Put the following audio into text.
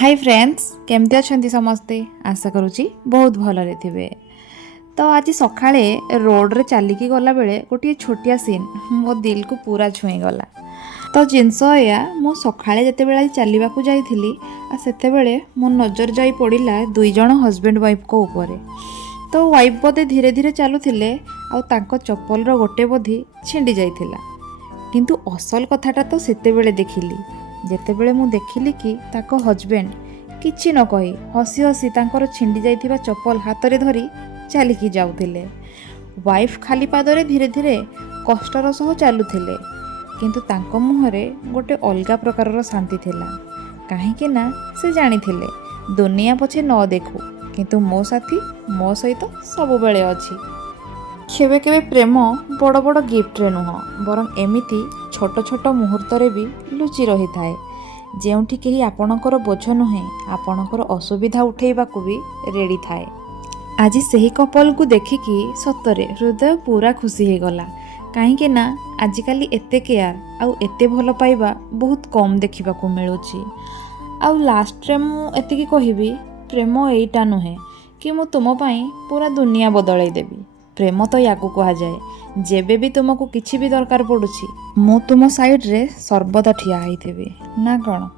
Hi friends, केमती अच्छा समस्ते। आशा करुच्ची बहुत भलरे थे। तो आज सकाळे रोड रे चलिकी गला बेले गोटे छोटिया सीन मो दिल को पूरा छुई गला। तो जिनस या मो सकाळे जते बेला चलवा को जाइथिली आ सेते बेले मो नजर जाई पड़िला दुई जण हस्बैंड वाइफ को ऊपर। तो वाइफ बोधे धीरे धीरे चलुथिले आ तांको चप्पल रो गोटे बोधी छिंडी जाइथिला। किंतु असल कथाटा तो सेते बेले देखिली जेतेबेले मु देखिली कि ताको हजबैंड किछि न कही हसी हसी तांकर छिंडी जाइथिबा चप्पल हाथ रे धरी चलिकी जाउथिले। वाइफ खाली पादरे धीरे धीरे कष्टर सह चलुथिले, किंतु तांको मुहरे गोटे अलगा प्रकारर शांति थिला। काहेकि ना से जानिथिले दुनिया पछे न देखू किंतु मो साथी मो सहित सब बेले अछि। केबे केबे प्रेम बड़ बड़ गिफ्ट रे नुह बरं एमिति छोट छोट मुहूर्त रे भी लुचि रही थाए, जेउठी केही आपणकर बोझ नुहे आपणकर असुविधा उठेबा को भी रेडी थाए। आज सही कपल को देखिकी सतरे हृदय पूरा खुशी हो गला। कहीं ना आजिकाली एते केयार आउ एते भल पाइबा बहुत कम देखा मिलूची। आउ लास्ट रे मु एतिकी कहिबी, प्रेम एइटा नुहे कि मु तुम पई पूरा दुनिया बदलाई देबी। प्रेम तो या कह जाए जेबे भी तुमको किछि भी दरकार पड़ुछि मु तुम साइड रे सर्वदा ठिया होइथिबी ना कौन।